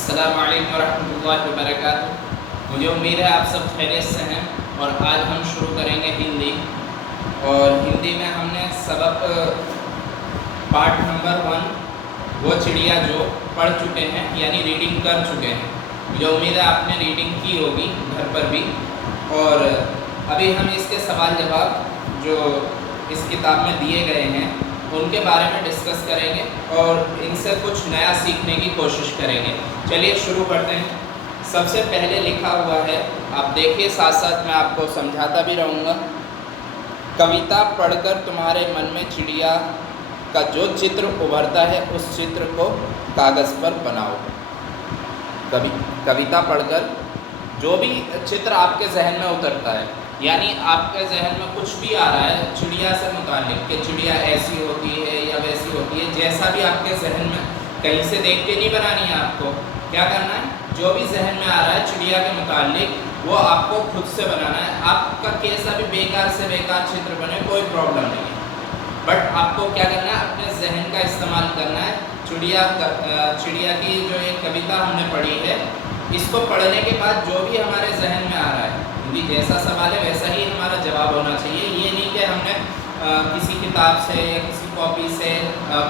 अस्सलामु अलैकुम वरहमतुल्लाहि वबरकातुहू। मुझे उम्मीद है आप सब खैरियत से हैं और आज हम शुरू करेंगे हिंदी। और हिंदी में हमने सबक पार्ट नंबर 1 वो चिड़िया जो पढ़ चुके हैं यानी रीडिंग कर चुके हैं। मुझे उम्मीद है आपने रीडिंग की होगी घर पर भी। और अभी हम इसके सवाल जवाब जो इस किताब में दिए गए हैं उनके बारे में डिस्कस करेंगे और इनसे कुछ नया सीखने की कोशिश करेंगे। चलिए शुरू करते हैं। सबसे पहले लिखा हुआ है, आप देखिए, साथ साथ मैं आपको समझाता भी रहूँगा। कविता पढ़कर तुम्हारे मन में चिड़िया का जो चित्र उभरता है उस चित्र को कागज़ पर बनाओ। कविता पढ़कर जो भी चित्र आपके जहन में उतरता है, यानी आपके जहन में कुछ भी आ रहा है चिड़िया से मुताल्लिक़ कि चिड़िया ऐसी होती है या वैसी होती है, जैसा भी आपके जहन में, कहीं से देख के नहीं बनानी है आपको। क्या करना है, जो भी जहन में आ रहा है चिड़िया के मुताल्लिक़ वो आपको खुद से बनाना है। आपका कैसा भी बेकार से बेकार चित्र बने कोई प्रॉब्लम नहीं है, बट आपको क्या करना है, अपने जहन का इस्तेमाल करना है। चिड़िया की जो एक कविता हमने पढ़ी है, इसको पढ़ने के बाद जो भी हमारे जहन में आ रहा है, क्योंकि जैसा सवाल है वैसा ही हमारा जवाब होना चाहिए। ये नहीं कि हमने किसी किताब से या किसी कॉपी से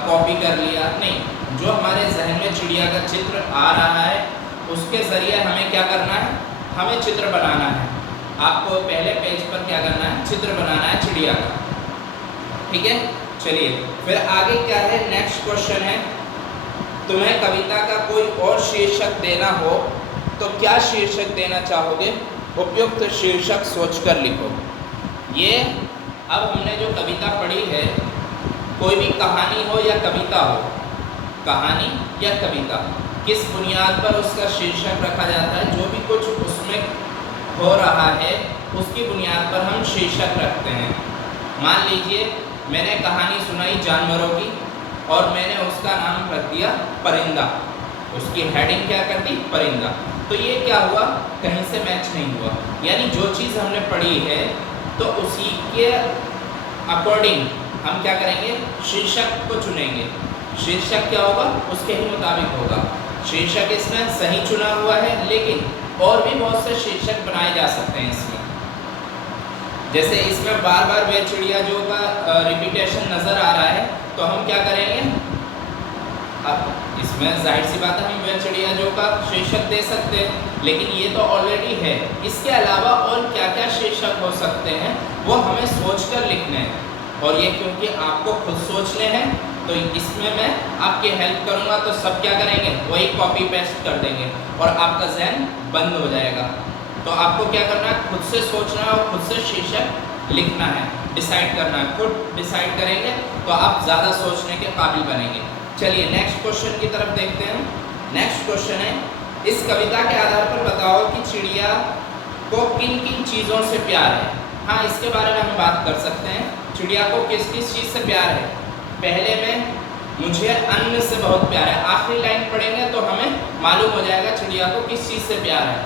कॉपी कर लिया, नहीं। जो हमारे जहन में चिड़िया का चित्र आ रहा है उसके ज़रिए हमें क्या करना है, हमें चित्र बनाना है। आपको पहले पेज पर क्या करना है, चित्र बनाना है चिड़िया का। ठीक है, चलिए फिर आगे क्या है, नेक्स्ट क्वेश्चन है, तुम्हें कविता का कोई और शीर्षक देना हो तो क्या शीर्षक देना चाहोगे? उपयुक्त शीर्षक सोचकर लिखो। ये अब हमने जो कविता पढ़ी है, कोई भी कहानी हो या कविता हो, कहानी या कविता, किस बुनियाद पर उसका शीर्षक रखा जाता है? जो भी कुछ उसमें हो रहा है उसकी बुनियाद पर हम शीर्षक रखते हैं। मान लीजिए मैंने कहानी सुनाई जानवरों की और मैंने उसका नाम रख दिया परिंदा, उसकी हेडिंग क्या कर दी, परिंदा। तो ये क्या हुआ, कहीं से मैच नहीं हुआ। यानी जो चीज़ हमने पढ़ी है तो उसी के अकॉर्डिंग हम क्या करेंगे, शीर्षक को चुनेंगे। शीर्षक क्या होगा, उसके ही मुताबिक होगा। शीर्षक इसमें सही चुना हुआ है, लेकिन और भी बहुत से शीर्षक बनाए जा सकते हैं इसमें। जैसे इसमें बार बार वह चिड़िया जो का रिपीटेशन नज़र आ रहा है, तो हम क्या करेंगे, अब इसमें जाहिर सी बात है हम वह चिड़िया जो का शीर्षक दे सकते हैं, लेकिन ये तो ऑलरेडी है। इसके अलावा और क्या क्या शीर्षक हो सकते हैं वो हमें सोचकर लिखने हैं। और ये क्योंकि आपको खुद सोचने हैं तो इसमें मैं आपकी हेल्प करूँगा, तो सब क्या करेंगे, वही कॉपी पेस्ट कर देंगे और आपका जहन बंद हो जाएगा। तो आपको क्या करना है, खुद से सोचना है और खुद से शीर्षक लिखना है, डिसाइड करना है। खुद डिसाइड करेंगे तो आप ज़्यादा सोचने के काबिल बनेंगे। चलिए नेक्स्ट क्वेश्चन की तरफ देखते हैं। नेक्स्ट क्वेश्चन है, इस कविता के आधार पर बताओ कि चिड़िया को किन किन चीज़ों से प्यार है। हाँ, इसके बारे में हम बात कर सकते हैं। चिड़िया को किस किस चीज़ से प्यार है? पहले में मुझे अन्न से बहुत प्यार है। आखिरी लाइन पढ़ेंगे तो हमें मालूम हो जाएगा चिड़िया को किस चीज़ से प्यार है।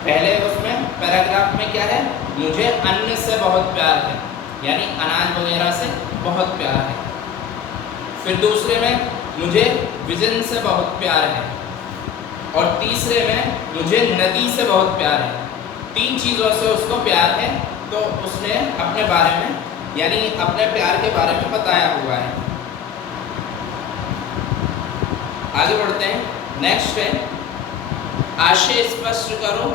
पहले उसमें पैराग्राफ में क्या है, मुझे अन्न से बहुत प्यार है, यानी अनाज वगैरह से बहुत प्यार है। फिर दूसरे में मुझे विजन से बहुत प्यार है, और तीसरे में मुझे नदी से बहुत प्यार है। 3 चीज़ों से उसको प्यार है, तो उसने अपने बारे में, यानी अपने प्यार के बारे में बताया हुआ है। आगे बढ़ते हैं। नेक्स्ट है, आशय स्पष्ट करो।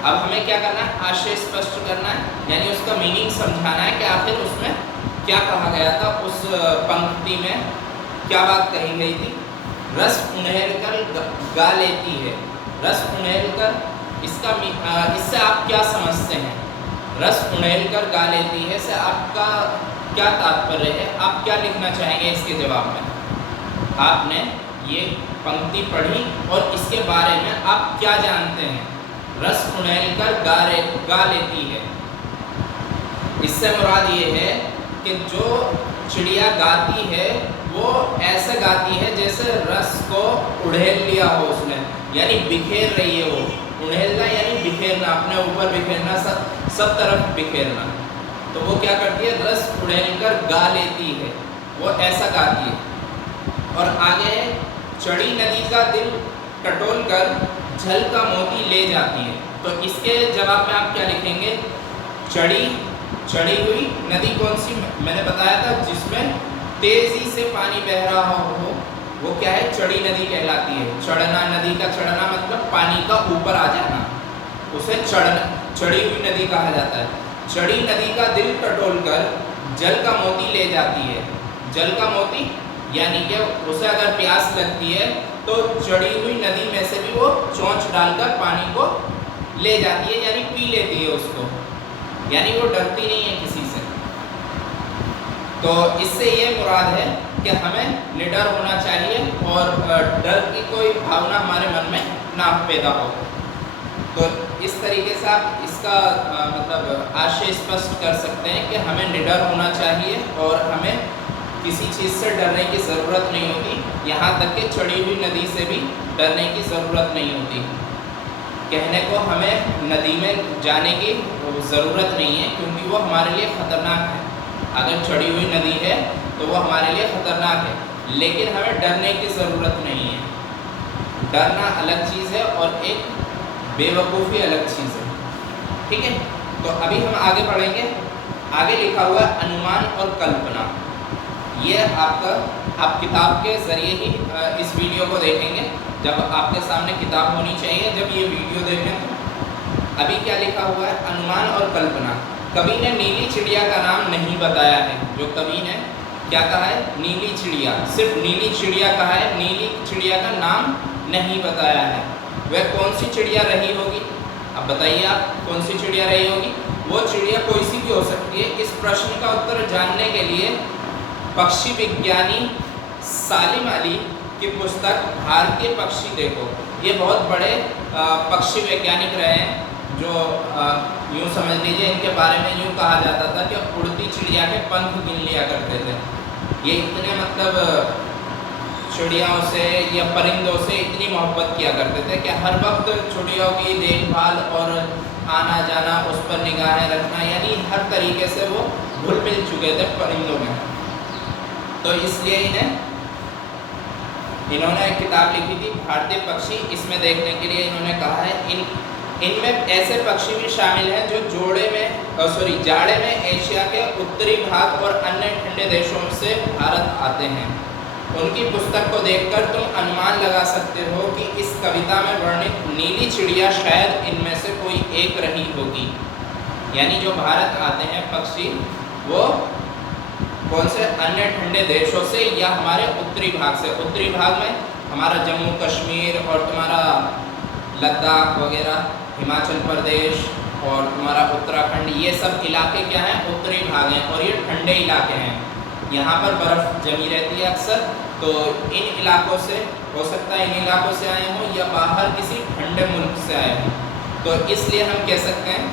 अब हमें क्या करना है, आशय स्पष्ट करना है, यानी उसका मीनिंग समझाना है कि आखिर उसमें क्या कहा गया था, उस पंक्ति में क्या बात कही गई थी। रस उण्हेल कर गा लेती है। रस उण्हेल कर, इससे आप क्या समझते हैं? रस उण्हेल कर गा लेती है से आपका क्या तात्पर्य है? आप क्या लिखना चाहेंगे इसके जवाब में? आपने ये पंक्ति पढ़ी और इसके बारे में आप क्या जानते हैं? रस उण्हेल कर गा लेती है, इससे मुराद ये है कि जो चिड़िया गाती है वो ऐसे गाती है जैसे रस को उड़ेल लिया हो उसने, यानी बिखेर रही है वो। उड़ेलना यानी बिखेरना, अपने ऊपर बिखेरना, सब तरफ बिखेरना। तो वो क्या करती है, रस उड़ेल कर गा लेती है, वो ऐसा गाती है। और आगे चढ़ी नदी का दिल टटोल कर जल का मोती ले जाती है। तो इसके जवाब में आप क्या लिखेंगे? चढ़ी हुई नदी कौन सी? मैंने बताया था जिसमें तेजी से पानी बह रहा हो वो क्या है? चढ़ी नदी कहलाती है। चढ़ना, नदी का चढ़ना मतलब पानी का ऊपर आ जाना, उसे चढ़ी हुई नदी कहा जाता है। चढ़ी नदी का दिल टटोल कर जल का मोती ले जाती है। जल का मोती यानी कि उसे अगर प्यास लगती है तो चढ़ी हुई नदी में से भी वो चोंच डालकर पानी को ले जाती है, यानी पी लेती है उसको, यानी वो डरती नहीं है किसी से। तो इससे ये मुराद है कि हमें निडर होना चाहिए और डर की कोई भावना हमारे मन में ना पैदा हो। तो इस तरीके से आप इसका मतलब आशय स्पष्ट कर सकते हैं कि हमें निडर होना चाहिए और हमें किसी चीज़ से डरने की ज़रूरत नहीं होती, यहाँ तक कि चढ़ी हुई नदी से भी डरने की ज़रूरत नहीं होती। कहने को हमें नदी में जाने की ज़रूरत नहीं है क्योंकि वो हमारे लिए ख़तरनाक है। अगर चढ़ी हुई नदी है तो वो हमारे लिए ख़तरनाक है, लेकिन हमें डरने की ज़रूरत नहीं है। डरना अलग चीज़ है और एक बेवकूफ़ी अलग चीज़ है। ठीक है, तो अभी हम आगे बढ़ेंगे। आगे लिखा हुआ है अनुमान और कल्पना। ये आप किताब के ज़रिए ही इस वीडियो को देखेंगे। जब आपके सामने किताब होनी चाहिए जब ये वीडियो देखें। तो अभी क्या लिखा हुआ है? अनुमान और कल्पना। कवि ने नीली चिड़िया का नाम नहीं बताया है। जो कवि ने क्या कहा है? नीली चिड़िया, सिर्फ नीली चिड़िया कहा है, नीली चिड़िया का नाम नहीं बताया है। वह कौन सी चिड़िया रही होगी? अब बताइए आप, कौन सी चिड़िया रही होगी? वो चिड़िया कोई सी भी हो सकती है। इस प्रश्न का उत्तर जानने के लिए पक्षी विज्ञानी सालिम अली की पुस्तक भारतीय पक्षी देखो। ये बहुत बड़े पक्षी वैज्ञानिक रहे हैं जो यूँ समझ लीजिए इनके बारे में यूँ कहा जाता था कि उड़ती चिड़िया के पंख गिन लिया करते थे। ये इतने मतलब चिड़ियाओं से या परिंदों से इतनी मोहब्बत किया करते थे कि हर वक्त चिड़ियों की देखभाल और आना जाना, उस पर निगाहें रखना, यानी हर तरीके से वो घुल मिल चुके थे परिंदों में। तो इसलिए इन्होंने एक किताब लिखी थी भारतीय पक्षी। इसमें देखने के लिए इन्होंने कहा है इनमें ऐसे पक्षी भी शामिल हैं जो जाड़े में एशिया के उत्तरी भाग और अन्य ठंडे देशों से भारत आते हैं। उनकी पुस्तक को देखकर तुम अनुमान लगा सकते हो कि इस कविता में वर्णित नीली चिड़िया शायद इनमें से कोई एक रही होगी। यानी जो भारत आते हैं पक्षी, वो कौन से अन्य ठंडे देशों से या हमारे उत्तरी भाग से। उत्तरी भाग में हमारा जम्मू कश्मीर और तुम्हारा लद्दाख वगैरह, हिमाचल प्रदेश और तुम्हारा उत्तराखंड, ये सब इलाके क्या हैं? उत्तरी भाग हैं और ये ठंडे इलाके हैं। यहाँ पर बर्फ़ जमी रहती है अक्सर। तो इन इलाकों से हो सकता है, इन इलाकों से आए हों या बाहर किसी ठंडे मुल्क से आए हों। तो इसलिए हम कह सकते हैं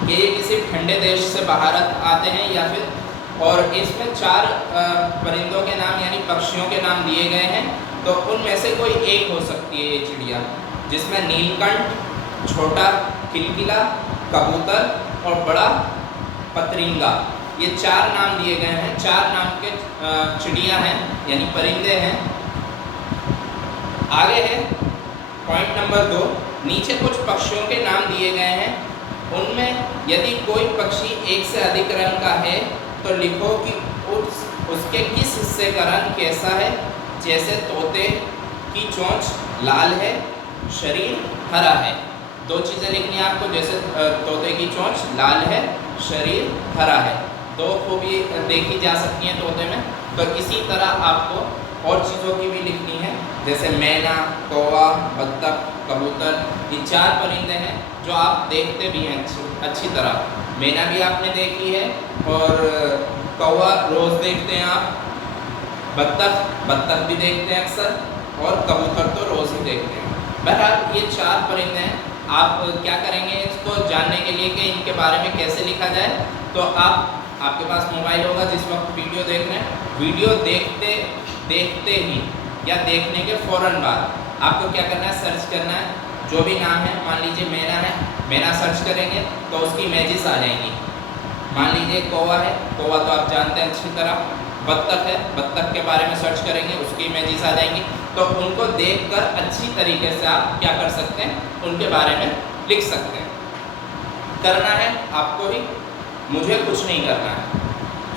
कि ये किसी ठंडे देश से भारत आते हैं या फिर, और इसमें 4 परिंदों के नाम यानी पक्षियों के नाम दिए गए हैं। तो उनमें से कोई एक हो सकती है ये चिड़िया, जिसमें नीलकंठ, छोटा किलकिला, कबूतर और बड़ा पतरिंगा, ये 4 नाम दिए गए हैं। 4 नाम के चिड़िया हैं यानी परिंदे हैं। आगे है पॉइंट नंबर 2। नीचे कुछ पक्षियों के नाम दिए गए हैं। उनमें यदि कोई पक्षी एक से अधिक रंग का है तो लिखो कि उसके किस हिस्से का रंग कैसा है। जैसे तोते की चोंच लाल है, शरीर हरा है। 2 चीज़ें लिखनी है आपको, जैसे तोते की चोंच लाल है, शरीर हरा है। 2 खूबी देखी जा सकती हैं तोते में। तो इसी तरह आपको और चीज़ों की भी लिखनी है, जैसे मैना, कौवा, बत्तख, कबूतर। ये 4 परिंदे हैं जो आप देखते भी हैं अच्छी तरह। मैना भी आपने देखी है और कौवा रोज़ देखते हैं आप, बत्तख भी देखते हैं अक्सर और कबूतर तो रोज़ ही देखते हैं। बहरहाल ये 4 परिंदे हैं। आप क्या करेंगे इसको जानने के लिए कि इनके बारे में कैसे लिखा जाए, तो आपके पास मोबाइल होगा जिस वक्त वीडियो देख रहे हैं, वीडियो देखते ही या देखने के फ़ौरन बाद आपको क्या करना है? सर्च करना है। जो भी नाम है, मान लीजिए मैना है, मैना सर्च करेंगे तो उसकी इमेजेस आ जाएंगी। मान लीजिए कौवा है, कौवा तो आप जानते हैं अच्छी तरह। बत्तख है, बत्तख के बारे में सर्च करेंगे, उसकी इमेजेस आ जाएंगी। तो उनको देखकर अच्छी तरीके से आप क्या कर सकते हैं, उनके बारे में लिख सकते हैं। करना है आपको ही, मुझे कुछ नहीं करना है,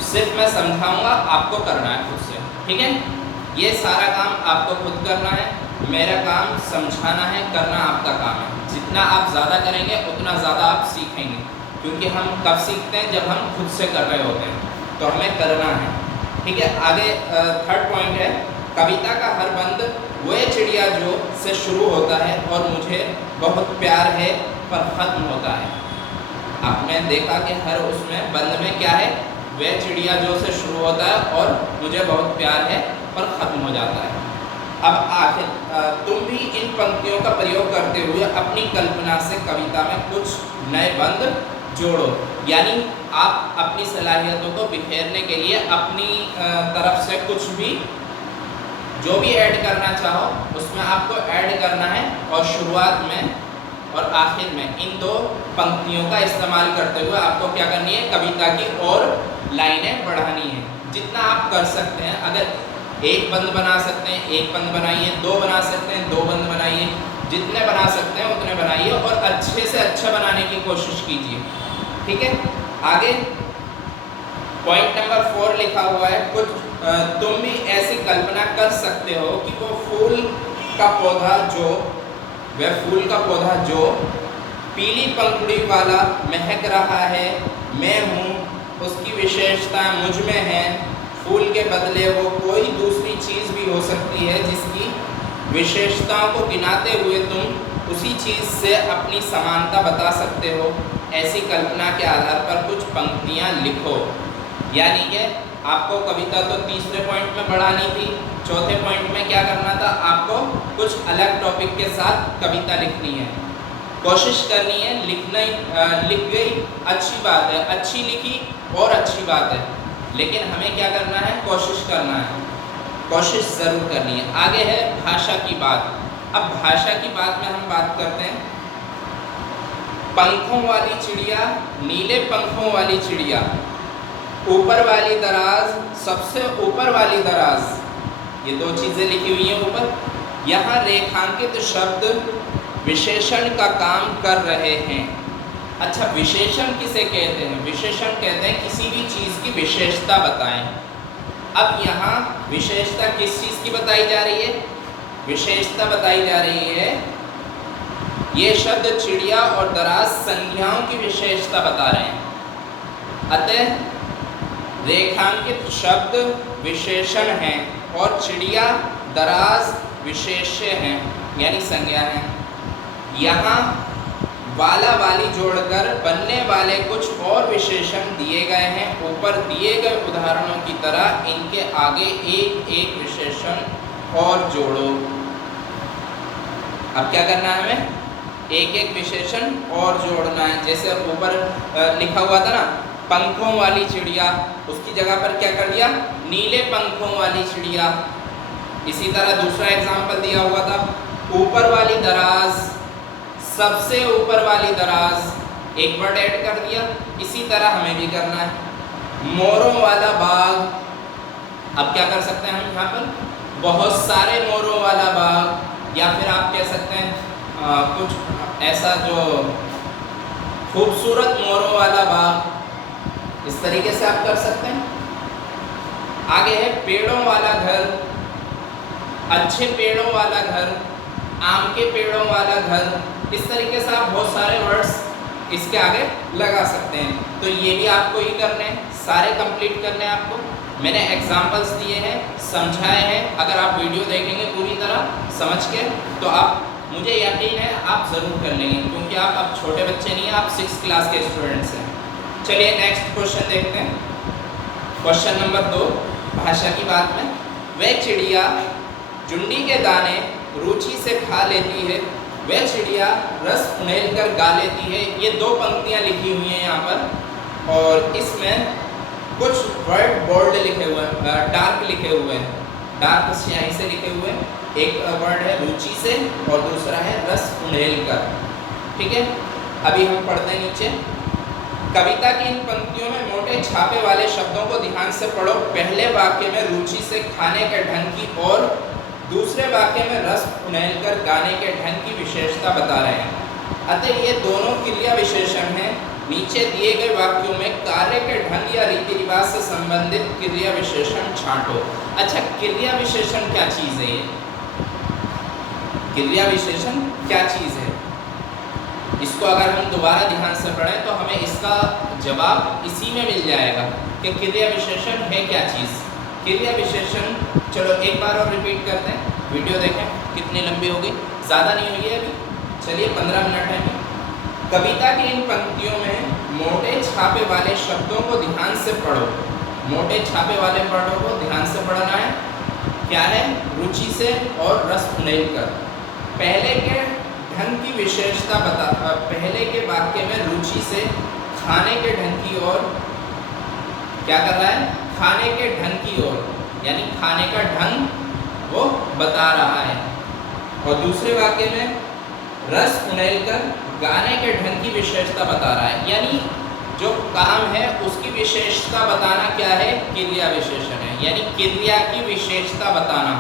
सिर्फ मैं समझाऊंगा, आपको करना है खुद से, ठीक है। ये सारा काम आपको खुद करना है, मेरा काम समझाना है, करना आपका काम है। जितना आप ज़्यादा करेंगे उतना ज़्यादा आप सीखेंगे, क्योंकि हम कब सीखते हैं, जब हम खुद से कर रहे होते हैं, तो हमें करना है, ठीक है। आगे थर्ड पॉइंट है, कविता का हर बंद वह चिड़िया जो से शुरू होता है और मुझे बहुत प्यार है पर ख़त्म होता है। आपने देखा कि हर उसमें बंद में क्या है, वह चिड़िया जो से शुरू होता है और मुझे बहुत प्यार है पर ख़त्म हो जाता है। अब आखिर तुम भी इन पंक्तियों का प्रयोग करते हुए अपनी कल्पना से कविता में कुछ नए बंद जोड़ो, यानी आप अपनी सलाहियतों को बिखेरने के लिए अपनी तरफ से कुछ भी जो भी ऐड करना चाहो उसमें आपको ऐड करना है, और शुरुआत में और आखिर में इन दो पंक्तियों का इस्तेमाल करते हुए आपको क्या करनी है, कविता की और लाइनें बढ़ानी है। जितना आप कर सकते हैं, अगर एक बंद बना सकते हैं एक बंद बनाइए, दो बना सकते हैं दो बंद बनाइए, जितने बना सकते हैं उतने बनाइए और अच्छे से अच्छा बनाने की कोशिश कीजिए, ठीक है। आगे पॉइंट नंबर 4 लिखा हुआ है, कुछ तुम भी ऐसी कल्पना कर सकते हो कि वो फूल का पौधा जो वह फूल का पौधा जो पीली पंखुड़ी वाला महक रहा है, मैं हूँ, उसकी विशेषता मुझ में है। फूल के बदले वो कोई दूसरी चीज़ भी हो सकती है जिसकी विशेषताओं को गिनाते हुए तुम उसी चीज़ से अपनी समानता बता सकते हो। ऐसी कल्पना के आधार पर कुछ पंक्तियाँ लिखो। यानी कि आपको कविता तो तीसरे पॉइंट में बढ़ानी थी, चौथे पॉइंट में क्या करना था, आपको कुछ अलग टॉपिक के साथ कविता लिखनी है, कोशिश करनी है। लिख गई अच्छी बात है, अच्छी लिखी और अच्छी बात है, लेकिन हमें क्या करना है, कोशिश करना है, कोशिश ज़रूर करनी है। आगे है भाषा की बात। अब भाषा की बात में हम बात करते हैं, पंखों वाली चिड़िया, नीले पंखों वाली चिड़िया, ऊपर वाली दराज, सबसे ऊपर वाली दराज, ये दो चीज़ें लिखी हुई हैं ऊपर। यहाँ रेखांकित शब्द विशेषण का काम कर रहे हैं। अच्छा, विशेषण किसे कहते हैं? विशेषण कहते हैं किसी भी चीज़ की विशेषता बताएं। अब यहाँ विशेषता किस चीज़ की बताई जा रही है? विशेषता बताई जा रही है, ये शब्द चिड़िया और दराज संज्ञाओं की विशेषता बता रहे हैं। अतः रेखांकित शब्द विशेषण हैं और चिड़िया दराज विशेष्य हैं, यानी संज्ञा हैं। यहाँ वाला वाली जोड़कर बनने वाले कुछ और विशेषण दिए गए हैं। ऊपर दिए गए उदाहरणों की तरह इनके आगे एक एक विशेषण और जोड़ो। अब क्या करना है हमें? एक एक विशेषण और जोड़ना है। जैसे ऊपर लिखा हुआ था ना, पंखों वाली चिड़िया, उसकी जगह पर क्या कर दिया, नीले पंखों वाली चिड़िया। इसी तरह दूसरा एग्जाम्पल दिया हुआ था, ऊपर वाली दराज, सबसे ऊपर वाली दराज, एक वर्ड ऐड कर दिया। इसी तरह हमें भी करना है। मोरों वाला बाग, अब क्या कर सकते हैं हम यहाँ पर, बहुत सारे मोरों वाला बाग, या फिर आप कह सकते हैं कुछ ऐसा जो खूबसूरत मोरों वाला बाग, इस तरीके से आप कर सकते हैं। आगे है पेड़ों वाला घर, अच्छे पेड़ों वाला घर, आम के पेड़ों वाला घर। इस तरीके से आप बहुत सारे वर्ड्स इसके आगे लगा सकते हैं। तो ये भी आपको ही करने हैं, सारे कंप्लीट करने हैं आपको। मैंने एग्जाम्पल्स दिए हैं, समझाए हैं। अगर आप वीडियो देखेंगे पूरी तरह समझ के, तो आप, मुझे यकीन है आप ज़रूर कर लेंगे, क्योंकि आप अब छोटे बच्चे नहीं हैं, आप 6th क्लास के स्टूडेंट्स हैं। चलिए नेक्स्ट क्वेश्चन देखते हैं। क्वेश्चन नंबर 2, भाषा की बात में, वह चिड़िया जुंडी के दाने रुचि से खा लेती है, वह चिड़िया रस उड़ेल कर गा लेती है। ये दो पंक्तियाँ लिखी हुई हैं यहाँ पर, और इसमें कुछ वर्ड बोल्ड लिखे हुए हैं, डार्क लिखे हुए हैं, डार्क स्याही से लिखे हुए हैं। एक वर्ड है रुचि से और दूसरा है रस उड़ेल कर, ठीक है। अभी हम पढ़ते हैं नीचे। कविता की इन पंक्तियों में मोटे छापे वाले शब्दों को ध्यान से पढ़ो। पहले वाक्य में रुचि से खाने के ढंग की और दूसरे वाक्य में रस उड़ेलकर गाने के ढंग की विशेषता बता रहे हैं। अतः ये दोनों क्रिया विशेषण हैं। नीचे दिए गए वाक्यों में कार्य के ढंग या रीति रिवाज से संबंधित क्रिया विशेषण छांटो। अच्छा, क्रिया विशेषण क्या चीज है? ये क्रिया विशेषण क्या चीज है? इसको अगर हम दोबारा ध्यान से पढ़ें तो हमें इसका जवाब इसी में मिल जाएगा कि क्रिया विशेषण है क्या चीज। क्रिया विशेषण, चलो एक बार और रिपीट करते हैं, वीडियो देखें कितनी लंबी हो गई, ज़्यादा नहीं हुई है अभी, चलिए 15 मिनट है अभी। कविता की इन पंक्तियों में मोटे छापे वाले शब्दों को ध्यान से पढ़ो। मोटे छापे वाले वर्डों को ध्यान से पढ़ना है। क्या है? रुचि से और रस उड़ेलकर। पहले के ढंग की विशेषता बता, पहले के वाक्य में रुचि से खाने के ढंग की ओर क्या कर रहा है? खाने के ढंग की ओर, यानी खाने का ढंग वो बता रहा है। और दूसरे वाक्य में रस उड़ेलकर गाने के ढंग की विशेषता बता रहा है, यानी जो काम है उसकी विशेषता बताना क्या है? क्रिया विशेषण है। यानी क्रिया की विशेषता बताना,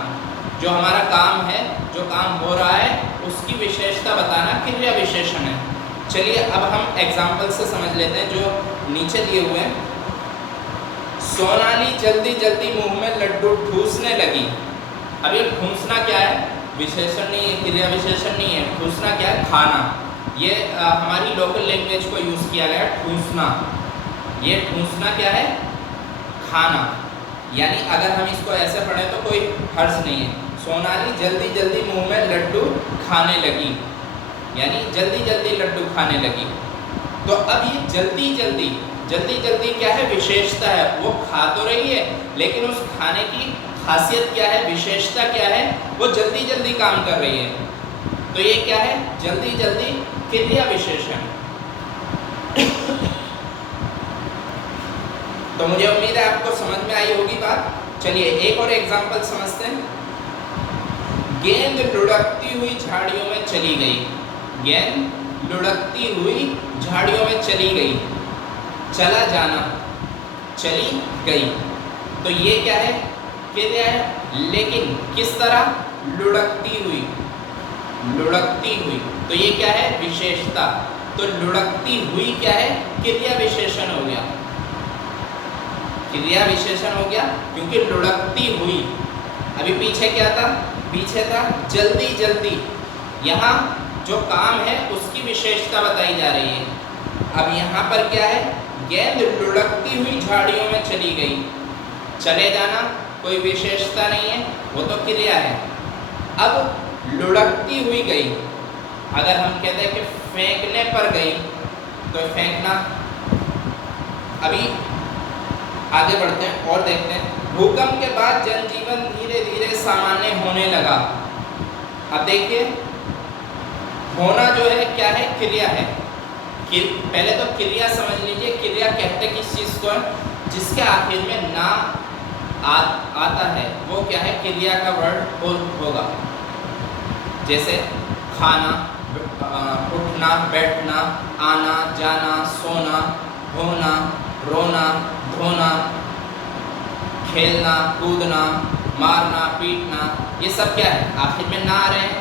जो हमारा काम है, जो काम हो रहा है उसकी विशेषता बताना क्रिया विशेषण है। चलिए अब हम एग्जाम्पल से समझ लेते हैं जो नीचे दिए हुए हैं। सोनाली जल्दी जल्दी मुंह में लड्डू ठूसने लगी। अब ये ठूसना क्या है? विशेषण नहीं है, क्रिया विशेषण नहीं है। ठूसना क्या है? खाना। ये हमारी लोकल लैंग्वेज को यूज़ किया गया ठूसना। ये ठूसना क्या है? खाना। यानी अगर हम इसको ऐसे पढ़ें तो कोई हर्ज नहीं है। सोनाली जल्दी जल्दी मुंह में लड्डू खाने लगी, यानी जल्दी जल्दी लड्डू खाने लगी। तो अब ये जल्दी जल्दी क्या है? विशेषता है। वो खा तो रही है लेकिन उस खाने की खासियत क्या है? विशेषता क्या है? वो जल्दी जल्दी काम कर रही है। तो ये क्या है? जल्दी जल्दी क्रिया विशेषण। तो मुझे उम्मीद है आपको समझ में आई होगी बात। चलिए एक और एग्जांपल समझते हैं। गेंद लुढ़कती हुई झाड़ियों में चली गई। गेंद लुढ़कती हुई झाड़ियों में चली गई। चला जाना, चली गई। तो ये क्या है? क्रिया है। लेकिन किस तरह? लुढ़कती हुई, लुढ़कती हुई। तो ये क्या है? विशेषता। तो लुढ़कती हुई क्या है? क्रिया विशेषण हो गया। क्रिया विशेषण हो गया क्योंकि लुढ़कती हुई। अभी पीछे क्या था? पीछे था जल्दी जल्दी। यहाँ जो काम है उसकी विशेषता बताई जा रही है। अब यहाँ पर क्या है? गेंद लुढ़कती हुई झाड़ियों में चली गई। चले जाना कोई विशेषता नहीं है, वो तो क्रिया है। अब लुढ़कती हुई गई, अगर हम कहते हैं कि फेंकने पर गई तो फेंकना। अभी आगे बढ़ते हैं और देखते हैं। भूकंप के बाद जनजीवन धीरे धीरे सामान्य होने लगा। अब देखिए, होना जो है क्या है? क्रिया है। पहले तो क्रिया समझ लीजिए। क्रिया कहते किस चीज़ को है? जिसके आखिर में ना आता है वो क्या है? क्रिया का वर्ड होगा। जैसे खाना, उठना, बैठना, आना, जाना, सोना, होना, रोना, धोना, खेलना, कूदना, मारना, पीटना, ये सब क्या है? आखिर में ना आ रहे हैं।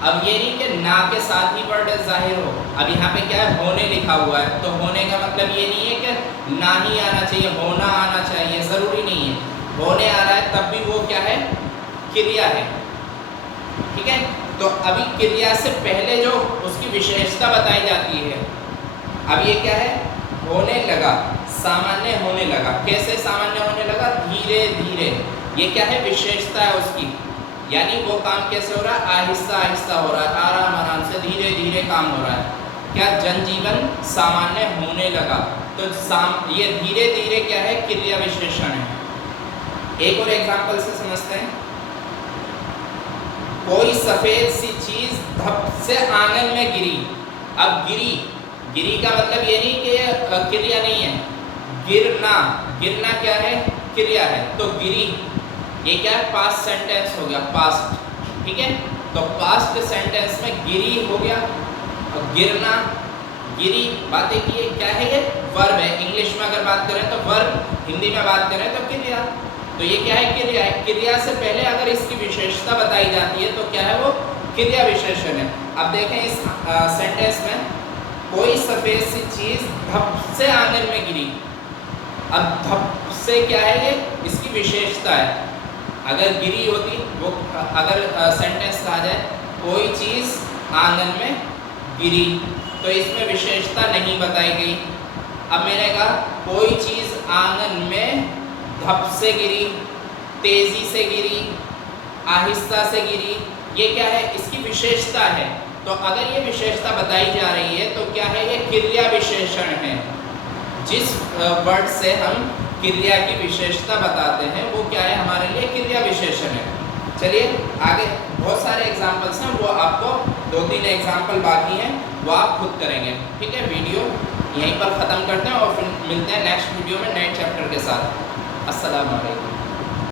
अब ये नहीं कि ना के साथ ही वर्ड जाहिर हो। अब यहाँ पे क्या है? होने लिखा हुआ है, तो होने का मतलब ये नहीं है कि ना ही आना चाहिए, होना आना चाहिए, ज़रूरी नहीं है। होने आ रहा है तब भी वो क्या है? क्रिया है। ठीक है। तो अभी क्रिया से पहले जो उसकी विशेषता बताई जाती है, अब ये क्या है? होने लगा, सामान्य होने लगा। कैसे सामान्य होने लगा? धीरे धीरे। ये क्या है? विशेषता है उसकी। यानी वो काम कैसे हो रहा है? आहिस्ता आहिस्ता हो रहा है, आराम आराम से, धीरे धीरे काम हो रहा है। क्या? जनजीवन सामान्य होने लगा। तो ये धीरे धीरे क्या है? क्रिया विशेषण है। एक और एग्जाम्पल से समझते हैं। कोई सफेद सी चीज धप से आंगन में गिरी। अब गिरी, गिरी का मतलब ये नहीं कि क्रिया नहीं है। गिरना, गिरना क्या है? क्रिया है। तो गिरी, ये क्या है? पास्ट सेंटेंस हो गया, पास्ट। ठीक है। तो पास्ट सेंटेंस में गिरी हो गया। और गिरना, गिरी, बातें की, क्या है? ये वर्ब है। इंग्लिश में अगर बात करें तो वर्ब, हिंदी में बात करें तो क्रिया। तो ये क्या है? क्रिया है। क्रिया से पहले अगर इसकी विशेषता बताई जाती है तो क्या है? वो क्रिया विशेषण है। अब देखें इस सेंटेंस में, कोई सफेद सी चीज धप से आंगन में गिरी। अब धप से क्या है? ये इसकी विशेषता है। अगर गिरी होती, वो अगर सेंटेंस कहा जाए कोई चीज आंगन में गिरी, तो इसमें विशेषता नहीं बताई गई। अब मैंने कहा कोई चीज आंगन में धप से गिरी, तेजी से गिरी, आहिस्ता से गिरी, ये क्या है? इसकी विशेषता है। तो अगर ये विशेषता बताई जा रही है तो क्या है? ये क्रिया विशेषण है। जिस वर्ड से हम क्रिया की विशेषता बताते हैं वो क्या है? हमारे लिए क्रिया विशेषण है। चलिए आगे बहुत सारे एग्जाम्पल्स हैं, वो आपको 2-3 एग्जाम्पल बाकी हैं, वो आप खुद करेंगे। ठीक है, वीडियो यहीं पर ख़त्म करते हैं और फिर मिलते हैं नेक्स्ट वीडियो में नए चैप्टर के साथ। अस्सलाम वालेकुम।